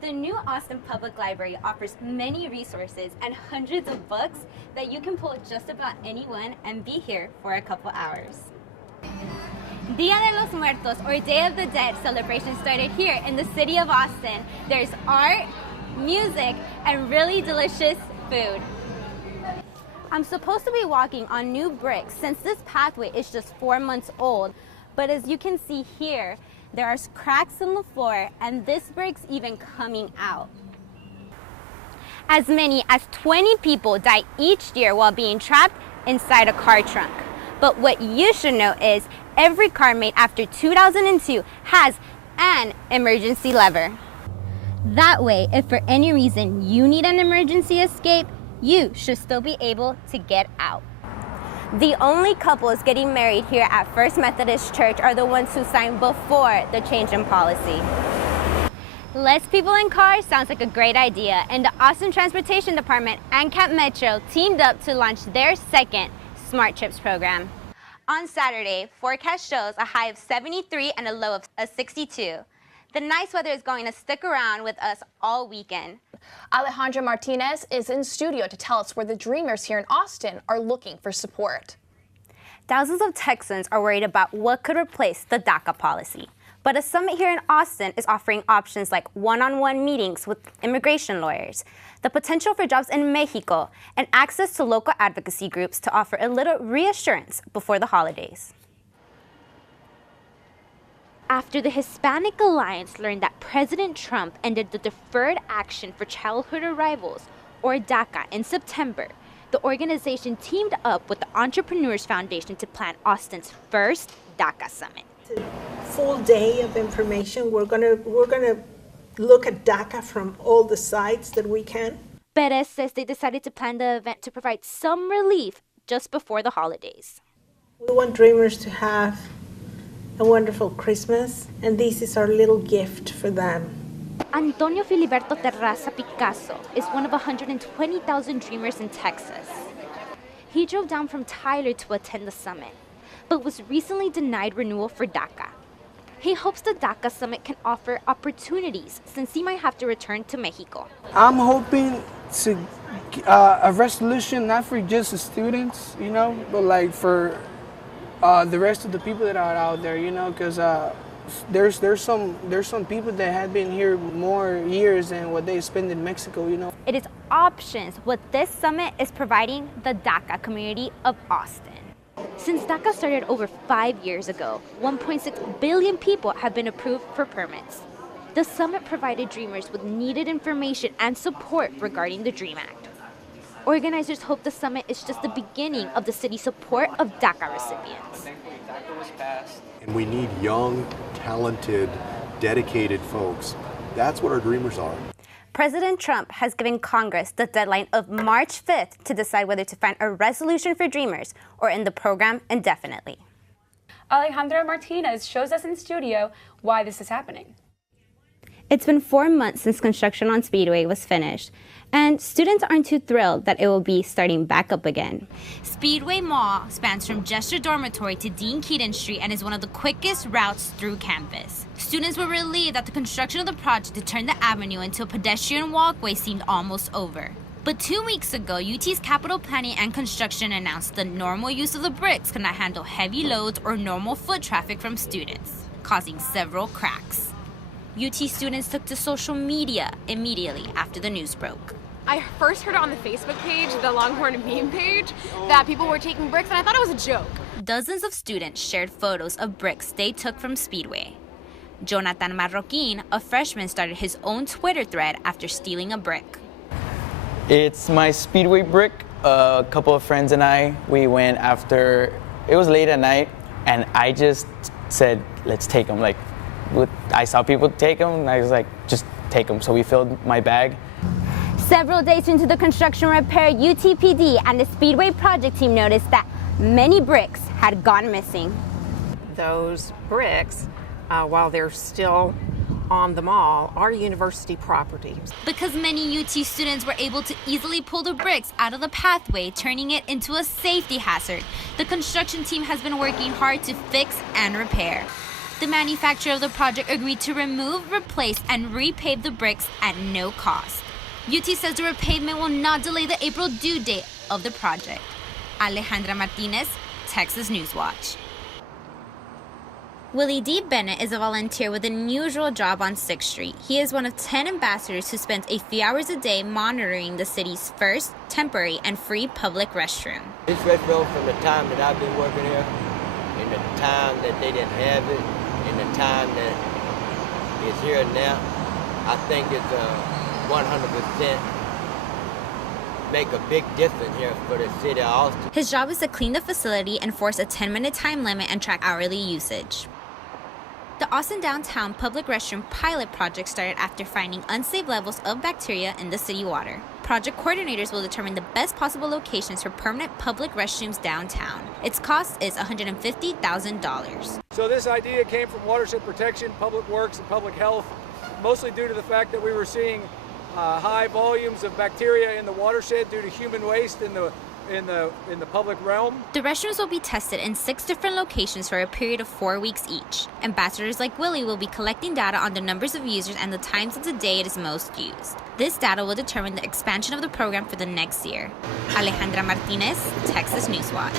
The new Austin Public Library offers many resources and hundreds of books that you can pull just about anyone and be here for a couple hours. Dia de los Muertos, or Day of the Dead celebration started here in the city of Austin. There's art, music, and really delicious food. I'm supposed to be walking on new bricks since this pathway is just 4 months old, but as you can see here, there are cracks in the floor and this brick's even coming out. As many as 20 people die each year while being trapped inside a car trunk. But what you should know is every car made after 2002 has an emergency lever. That way, if for any reason you need an emergency escape, you should still be able to get out. The only couples getting married here at First Methodist Church are the ones who signed before the change in policy. Less people in cars sounds like a great idea, and the Austin Transportation Department and Cap Metro teamed up to launch their second Smart Trips program. On Saturday, forecast shows a high of 73 and a low of 62. The nice weather is going to stick around with us all weekend. Alejandra Martinez is in studio to tell us where the Dreamers here in Austin are looking for support. Thousands of Texans are worried about what could replace the DACA policy. But a summit here in Austin is offering options like one-on-one meetings with immigration lawyers, the potential for jobs in Mexico, and access to local advocacy groups to offer a little reassurance before the holidays. After the Hispanic Alliance learned that President Trump ended the Deferred Action for Childhood Arrivals, or DACA, in September, the organization teamed up with the Entrepreneurs Foundation to plan Austin's first DACA summit. Full day of information. We're gonna look at DACA from all the sides that we can. Perez says they decided to plan the event to provide some relief just before the holidays. We want Dreamers to have a wonderful Christmas, and this is our little gift for them. Antonio Filiberto Terraza Picasso is one of 120,000 Dreamers in Texas. He drove down from Tyler to attend the summit, but was recently denied renewal for DACA. He hopes the DACA summit can offer opportunities since he might have to return to Mexico. I'm hoping to a resolution not for just the students, but like for the rest of the people that are out there, because there's some people that have been here more years than what they spend in Mexico, It is options what this summit is providing the DACA community of Austin. Since DACA started over 5 years ago, 1.6 billion people have been approved for permits. The summit provided Dreamers with needed information and support regarding the DREAM Act. Organizers hope the summit is just the beginning of the city's support of DACA recipients. And we need young, talented, dedicated folks. That's what our Dreamers are. President Trump has given Congress the deadline of March 5th to decide whether to find a resolution for Dreamers or end the program indefinitely. Alejandra Martinez shows us in studio why this is happening. It's been 4 months since construction on Speedway was finished, and students aren't too thrilled that it will be starting back up again. Speedway Mall spans from Gesture Dormitory to Dean Keaton Street and is one of the quickest routes through campus. Students were relieved that the construction of the project to turn the avenue into a pedestrian walkway seemed almost over. But 2 weeks ago, UT's Capital Planning and Construction announced the normal use of the bricks cannot handle heavy loads or normal foot traffic from students, causing several cracks. UT students took to social media immediately after the news broke. I first heard it on the Facebook page, the Longhorn meme page, that people were taking bricks, and I thought it was a joke. Dozens of students shared photos of bricks they took from Speedway. Jonathan Marroquin, a freshman, started his own Twitter thread after stealing a brick. It's my Speedway brick. A couple of friends and I, we went after, it was late at night, and I just said, let's take them. I saw people take them, and I was like, just take them. So we filled my bag. Several days into the construction repair, UTPD and the Speedway project team noticed that many bricks had gone missing. Those bricks, while they're still on the mall, are university property. Because many UT students were able to easily pull the bricks out of the pathway, turning it into a safety hazard, the construction team has been working hard to fix and repair. The manufacturer of the project agreed to remove, replace, and repave the bricks at no cost. UT says the repavement will not delay the April due date of the project. Alejandra Martinez, Texas News Watch. Willie D. Bennett is a volunteer with an unusual job on 6th Street. He is one of 10 ambassadors who spends a few hours a day monitoring the city's first temporary and free public restroom. This restroom, from the time that I've been working here, and the time that they didn't have it, and the time that it's here now, I think it's 100% make a big difference here for the city of Austin. His job is to clean the facility, enforce a 10-minute time limit, and track hourly usage. The Austin Downtown Public Restroom Pilot Project started after finding unsafe levels of bacteria in the city water. Project coordinators will determine the best possible locations for permanent public restrooms downtown. Its cost is $150,000. So this idea came from watershed protection, public works, and public health, mostly due to the fact that we were seeing high volumes of bacteria in the watershed due to human waste in the public realm. The restrooms will be tested in 6 different locations for a period of 4 weeks each. Ambassadors like Willie will be collecting data on the numbers of users and the times of the day it is most used. This data will determine the expansion of the program for the next year. Alejandra Martinez, Texas News Watch.